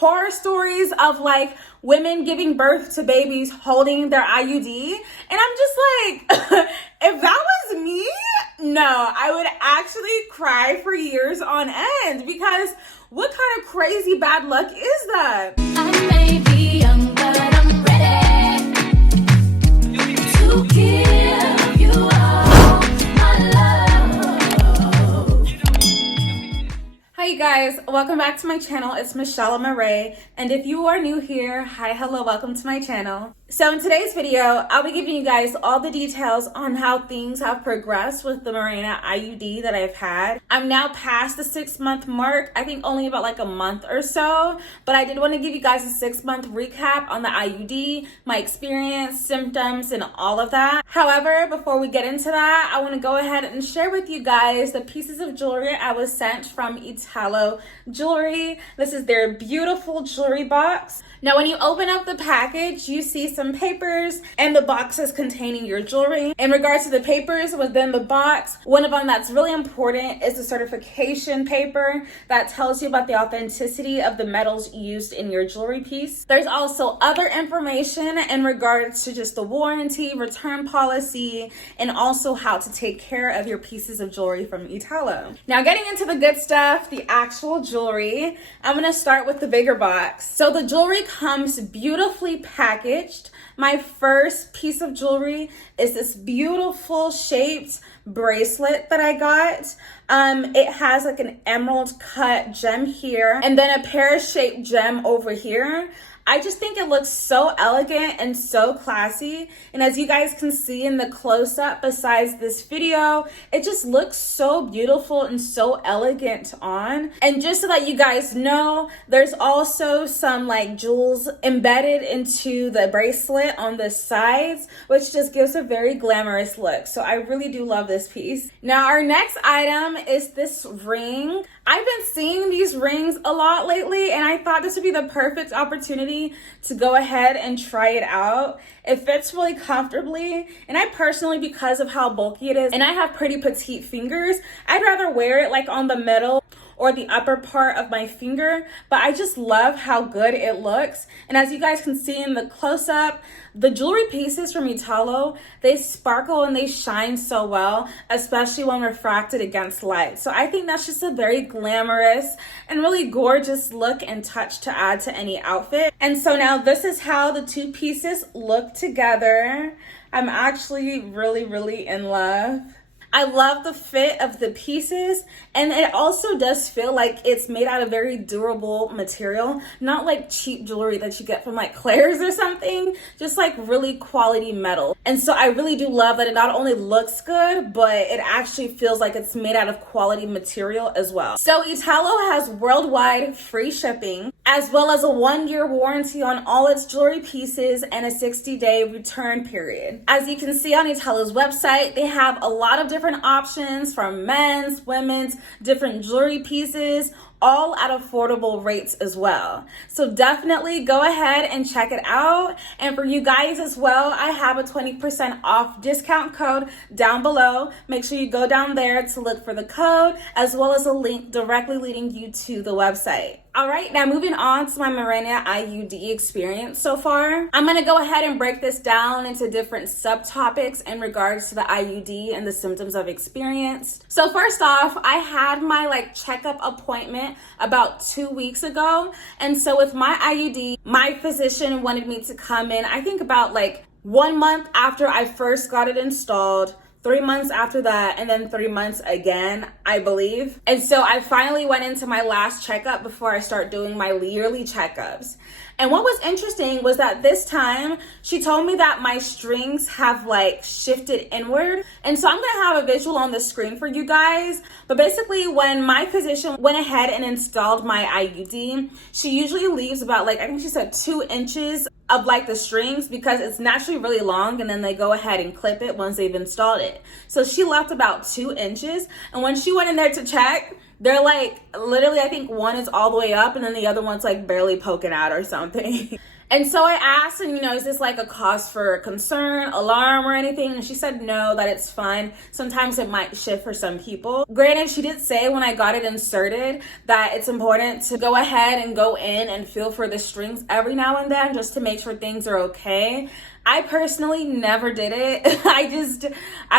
horror stories of like women giving birth to babies holding their IUD. And I'm just like, if that was me, no, I would actually cry for years on end, because what kind of crazy bad luck is that? I may be young, but I'm ready to give you all my love. Hi you guys, welcome back to my channel. It's Michelle Mirena, and if you are new here, hi, hello, welcome to my channel. So in today's video, I'll be giving you guys all the details on how things have progressed with the Mirena IUD that I've had. I'm now past the 6-month mark, I think only about like a month or so, but I did want to give you guys a 6-month recap on the IUD, my experience, symptoms, and all of that. However, before we get into that, I want to go ahead and share with you guys the pieces of jewelry I was sent from Italo Jewelry. This is their beautiful jewelry box. Now, when you open up the package, you see some papers and the boxes containing your jewelry. In regards to the papers within the box, one of them that's really important is the certification paper that tells you about the authenticity of the metals used in your jewelry piece. There's also other information in regards to just the warranty, return policy, and also how to take care of your pieces of jewelry from Italo. Now, getting into the good stuff, the actual jewelry, I'm gonna start with the bigger box. So the jewelry comes beautifully packaged. My first piece of jewelry is this beautiful shaped bracelet that I got. It has like an emerald cut gem here and then a pear-shaped gem over here. I just think it looks so elegant and so classy. And as you guys can see in the close-up besides this video, it just looks so beautiful and so elegant on. And just so that you guys know, there's also some like jewels embedded into the bracelet on the sides, which just gives a very glamorous look. So I really do love this piece. Now our next item is this ring. I've been seeing these rings a lot lately, and I thought this would be the perfect opportunity to go ahead and try it out. It fits really comfortably, and I personally, because of how bulky it is, and I have pretty petite fingers, I'd rather wear it like on the middle or the upper part of my finger, but I just love how good it looks. And as you guys can see in the close-up, the jewelry pieces from Italo, they sparkle and they shine so well, especially when refracted against light. So I think that's just a very glamorous and really gorgeous look and touch to add to any outfit. And so now this is how the two pieces look together. I'm actually really in love. I love the fit of the pieces, and it also does feel like it's made out of very durable material, not like cheap jewelry that you get from like Claire's or something, just like really quality metal. And so I really do love that it not only looks good, but it actually feels like it's made out of quality material as well. So Italo has worldwide free shipping, as well as a 1-year warranty on all its jewelry pieces and a 60-day return period. As you can see on Italo's website, they have a lot of different options from men's, women's, different jewelry pieces, all at affordable rates as well. So definitely go ahead and check it out. And for you guys as well, I have a 20% off discount code down below. Make sure you go down there to look for the code, as well as a link directly leading you to the website. All right, now moving on to my Mirena IUD experience so far. I'm gonna go ahead and break this down into different subtopics in regards to the IUD and the symptoms I've experienced. So first off, I had my like checkup appointment about 2 weeks ago. And so with my IUD, my physician wanted me to come in, I think about like 1 month after I first got it installed, 3 months after that, and then 3 months again, I believe. And so I finally went into my last checkup before I start doing my yearly checkups. And what was interesting was that this time she told me that my strings have like shifted inward. And so I'm gonna have a visual on the screen for you guys. But basically when my physician went ahead and installed my IUD, she usually leaves about like, I think she said 2 inches of like the strings, because it's naturally really long and then they go ahead and clip it once they've installed it. So she left about 2 inches, and when she went in there to check, they're like literally, I think one is all the way up and then the other one's like barely poking out or something. And so I asked, and is this like a cause for concern, alarm, or anything? And she said no, that it's fine. Sometimes it might shift for some people. Granted, she did say when I got it inserted that it's important to go ahead and go in and feel for the strings every now and then just to make sure things are okay. I personally never did it. I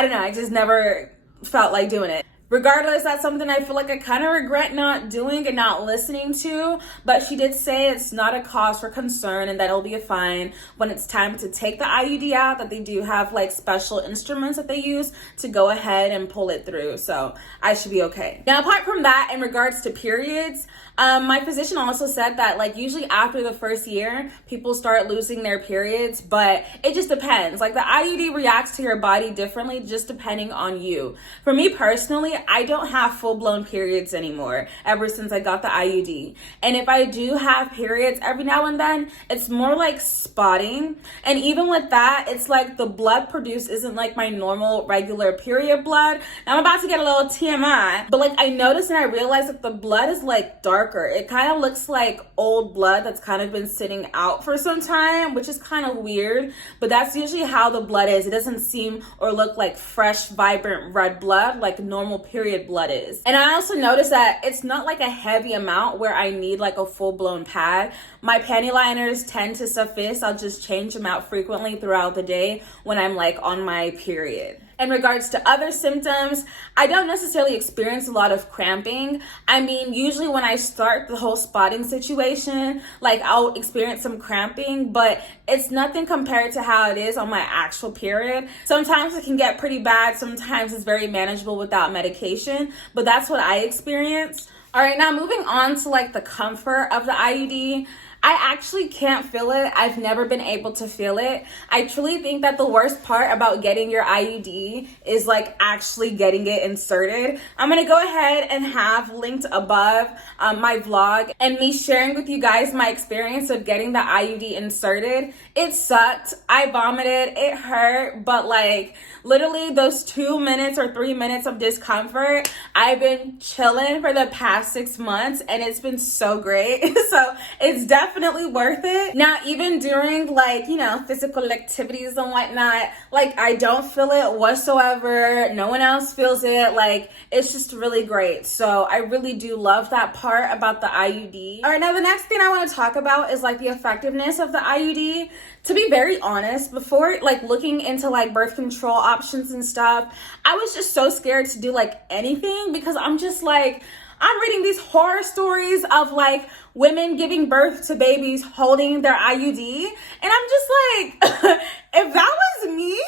don't know, I just never felt like doing it. Regardless, that's something I feel like I kind of regret not doing and not listening to, but she did say it's not a cause for concern and that it'll be fine when it's time to take the IUD out, that they do have like special instruments that they use to go ahead and pull it through, so I should be okay. Now, apart from that, in regards to periods, my physician also said that like usually after the first year, people start losing their periods, but it just depends. Like the IUD reacts to your body differently just depending on you. For me personally, I don't have full-blown periods anymore ever since I got the IUD. And if I do have periods every now and then, it's more like spotting. And even with that, it's like the blood produced isn't like my normal regular period blood. Now I'm about to get a little TMI, but like I noticed and I realized that the blood is like darker. It kind of looks like old blood that's kind of been sitting out for some time, which is kind of weird, but that's usually how the blood is. It doesn't seem or look like fresh, vibrant red blood like normal period blood is. And I also noticed that it's not like a heavy amount where I need like a full-blown pad. My panty liners tend to suffice. I'll just change them out frequently throughout the day when I'm like on my period. In regards to other symptoms, I don't necessarily experience a lot of cramping. I mean, usually when I start the whole spotting situation, like I'll experience some cramping, but it's nothing compared to how it is on my actual period. Sometimes it can get pretty bad. Sometimes it's very manageable without medication, but that's what I experience. All right, now moving on to like the comfort of the IUD. I actually can't feel it. I've never been able to feel it. I truly think that the worst part about getting your IUD is like actually getting it inserted. I'm gonna go ahead and have linked above my vlog and me sharing with you guys my experience of getting the IUD inserted. It sucked. I vomited. It hurt, but like literally those 2 minutes or 3 minutes of discomfort, I've been chilling for the past 6 months and it's been so great. So it's definitely worth it. Now, even during like, physical activities and whatnot, like I don't feel it whatsoever. No one else feels it. Like it's just really great. So I really do love that part about the IUD. All right, now the next thing I want to talk about is like the effectiveness of the IUD. To be very honest, before like looking into like birth control options and stuff, I was just so scared to do like anything because I'm just like, I'm reading these horror stories of like women giving birth to babies holding their IUD. And I'm just like, if that was me,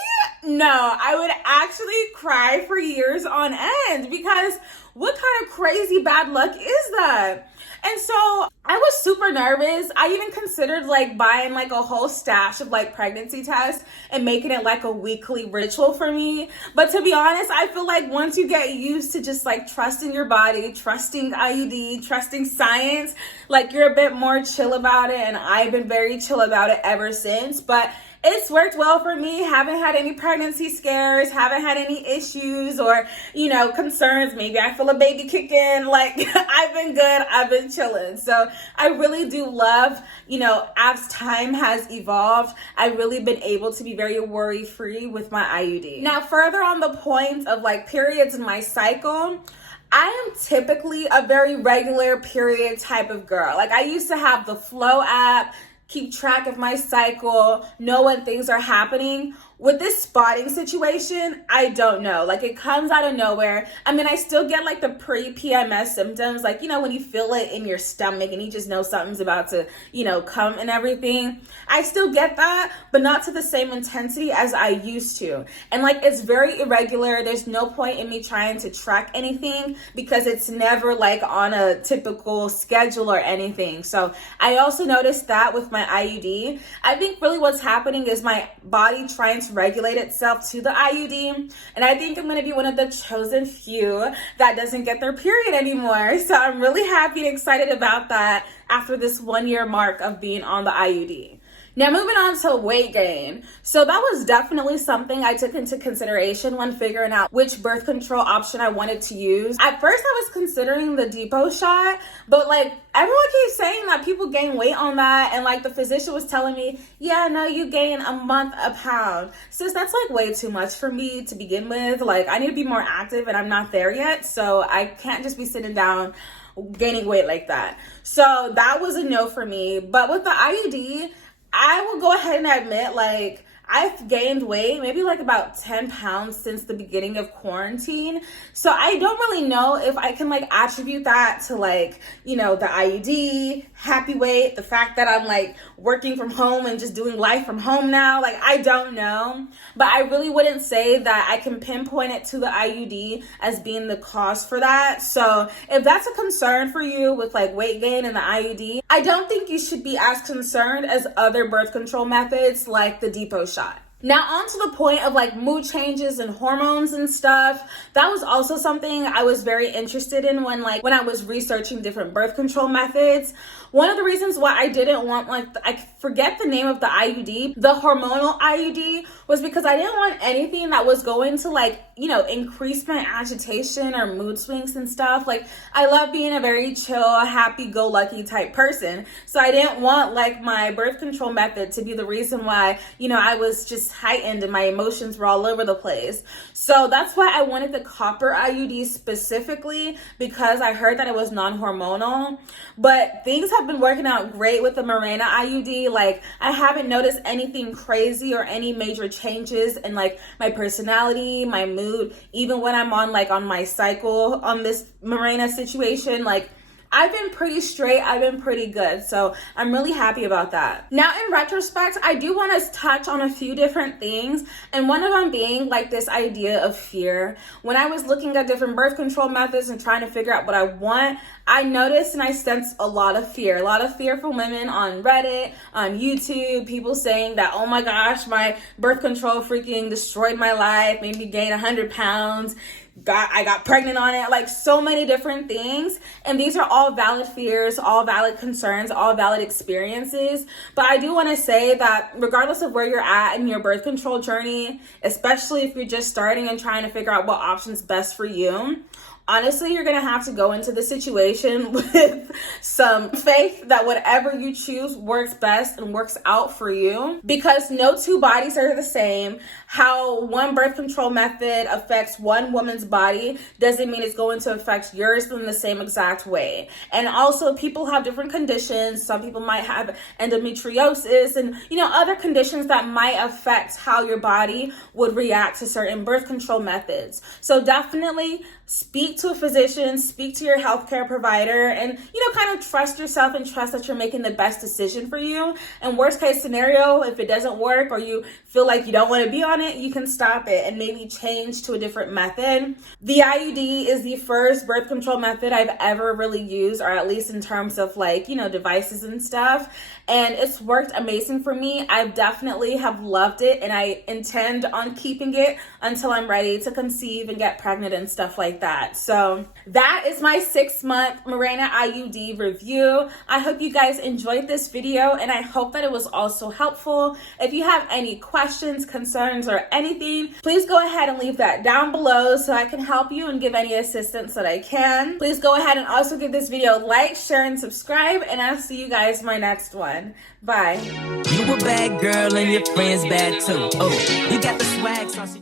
no, I would actually cry for years on end because what kind of crazy bad luck is that? And so I was super nervous. I even considered like buying like a whole stash of like pregnancy tests and making it like a weekly ritual for me. But to be honest, I feel like once you get used to just like trusting your body, trusting IUD, trusting science, like you're a bit more chill about it. And I've been very chill about it ever since. But it's worked well for me. Haven't had any pregnancy scares, haven't had any issues or, concerns. Maybe I feel a baby kick in. Like I've been good. I've been chilling. So I really do love, as time has evolved, I've really been able to be very worry-free with my IUD. Now, further on the point of like periods in my cycle, I am typically a very regular period type of girl. Like I used to have the Flow app, keep track of my cycle, know when things are happening. With this spotting situation, I don't know. Like it comes out of nowhere. I mean, I still get like the pre-PMS symptoms, like, when you feel it in your stomach and you just know something's about to, come and everything. I still get that, but not to the same intensity as I used to. And like, it's very irregular. There's no point in me trying to track anything because it's never like on a typical schedule or anything. So I also noticed that with my IUD. I think really what's happening is my body trying to regulate itself to the IUD, and I think I'm going to be one of the chosen few that doesn't get their period anymore. So I'm really happy and excited about that after this 1 year mark of being on the IUD. Now moving on to weight gain. So that was definitely something I took into consideration when figuring out which birth control option I wanted to use. At first I was considering the depot shot, but like everyone keeps saying that people gain weight on that, and like the physician was telling me, yeah, no, you gain a month a pound. Sis, that's like way too much for me to begin with. Like I need to be more active and I'm not there yet, so I can't just be sitting down gaining weight like that. So that was a no for me. But with the IUD, I will go ahead and admit, like, I've gained weight, maybe like about 10 pounds since the beginning of quarantine. So I don't really know if I can like attribute that to like, you know, the IUD, happy weight, the fact that I'm like working from home and just doing life from home now. Like, I don't know. But I really wouldn't say that I can pinpoint it to the IUD as being the cause for that. So if that's a concern for you with like weight gain and the IUD, I don't think you should be as concerned as other birth control methods like the depot shot. Now on to the point of like mood changes and hormones and stuff. That was also something I was very interested in when I was researching different birth control methods. One of the reasons why I didn't want I forget the name of the IUD, the hormonal IUD, was because I didn't want anything that was going to like, you know, increase my agitation or mood swings and stuff. Like I love being a very chill, happy-go-lucky type person. So I didn't want like my birth control method to be the reason why, you know, I was just heightened and my emotions were all over the place. So that's why I wanted the copper IUD specifically, because I heard that it was non-hormonal. But things have been working out great with the Mirena IUD. Like I haven't noticed anything crazy or any major changes in like my personality, my mood, even when I'm on my cycle on this Mirena situation. Like I've been pretty straight. I've been pretty good. So I'm really happy about that. Now, in retrospect, I do want to touch on a few different things. And one of them being like this idea of fear. When I was looking at different birth control methods and trying to figure out what I want, I noticed and I sensed a lot of fear. A lot of fear from women on Reddit, on YouTube, people saying that, oh my gosh, my birth control freaking destroyed my life, made me gain 100 pounds. I got pregnant on it, like so many different things. And these are all valid fears, all valid concerns, all valid experiences. But I do want to say that regardless of where you're at in your birth control journey, especially if you're just starting and trying to figure out what option's best for you, honestly, you're going to have to go into the situation with some faith that whatever you choose works best and works out for you, because no two bodies are the same. How one birth control method affects one woman's body doesn't mean it's going to affect yours in the same exact way. And also, people have different conditions. Some people might have endometriosis and, you know, other conditions that might affect how your body would react to certain birth control methods. So definitely speak to a physician, speak to your healthcare provider, and, you know, kind of trust yourself and trust that you're making the best decision for you. And worst case scenario, if it doesn't work or you feel like you don't want to be on it, you can stop it and maybe change to a different method. The IUD is the first birth control method I've ever really used, or at least in terms of like, you know, devices and stuff. And it's worked amazing for me. I definitely have loved it, and I intend on keeping it until I'm ready to conceive and get pregnant and stuff like that. So that is my 6-month Mirena IUD review. I hope you guys enjoyed this video, and I hope that it was also helpful. If you have any questions, concerns, or anything, please go ahead and leave that down below so I can help you and give any assistance that I can. Please go ahead and also give this video a like, share, and subscribe, and I'll see you guys in my next one. Bye. You a bad girl and your friends bad too. Oh, you got the swag saucy.